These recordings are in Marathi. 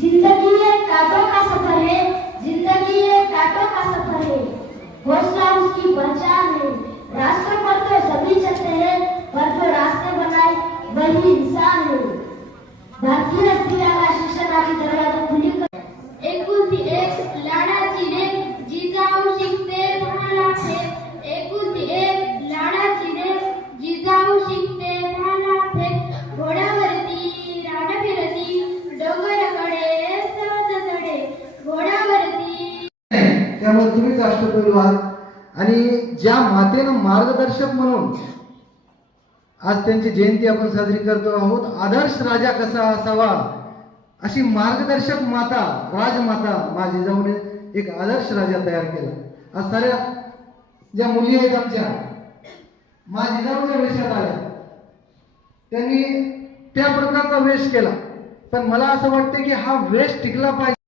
जिंदगी एक कांटों का सफर है, जिंदगी एक कांटों का सफर है, हौसला उसकी पहचान है। रास्ते पर तो सभी चलते हैं, पर जो रास्ते बनाए वही इंसान है। भारतीय स्त्रियांना शिक्षणाची दरवाजा खुली कर एकुलती एक लाडाची रे जिजाऊ शिकते भालाचे, एकुलती एक लाडाची रे जिजाऊ शिकते भालाचे, घोड्यावरती रान फिरती डोंगराकडे सहज चढे, घोड्यावरती। त्यामुळे तुम्हीच अष्टपैलू आहात आणि ज्या मातेनं मार्गदर्शक म्हणून आज त्यांची जयंती आपण साजरी करतो आहोत। आदर्श राजा कसा असावा अशी मार्गदर्शक माता राजमाता माझी जिजाऊने एक आदर्श राजा तयार केला। आज साऱ्या ज्या मुली आहेत आमच्या माझ्या जिजाऊच्या वेशात आल्या, त्यांनी त्या प्रकारचा वेश केला, पण मला असं वाटतं की हा वेश टिकला पाहिजे।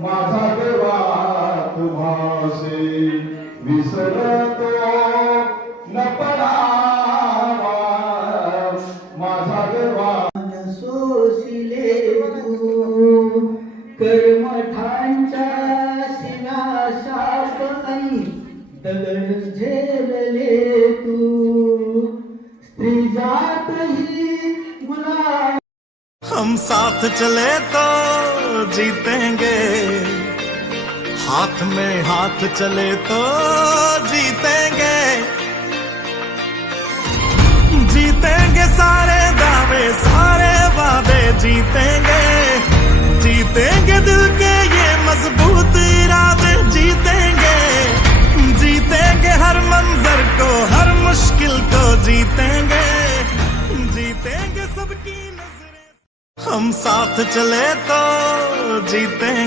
माझा देवा तुम्हासे विसरतो न पडावा, माझा देवा सोशिले तू कर्मठांच्या शिनाशाप आणि दगड झेलले तू, स्त्री जात ही गुलाम। हम साथ चले तो जीतेंगे, हाथ में हाथ चले तो जीतेंगे, जीतेंगे सारे दावे सारे वादे जीतेंगे, जीतेंगे दिल के ये मजबूत इरादे जीतेंगे, जीतेंगे हर मंजर को हर मुश्किल को जीतेंगे, जीतेंगे सबकी नजरें। हम साथ चले तो जीतेंगे।